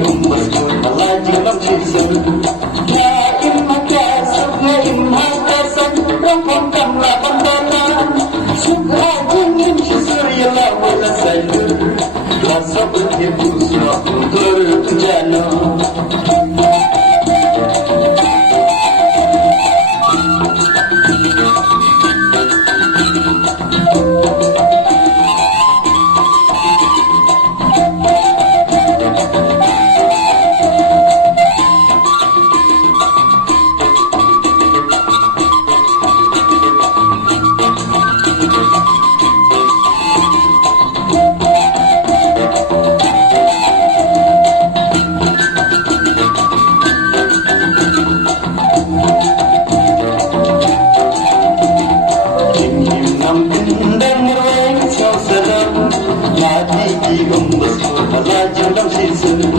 umbas mo Talajing ang sisan Ngayon magkasap Ngayon magkasan Rampang kang lapandanan Sukhajing yung sisurya Wala sa'yo Rasa berhibus Untuk berjana Hãy subscribe cho kênh Ghiền Mì Gõ để không bỏ lỡ những video hấp dẫn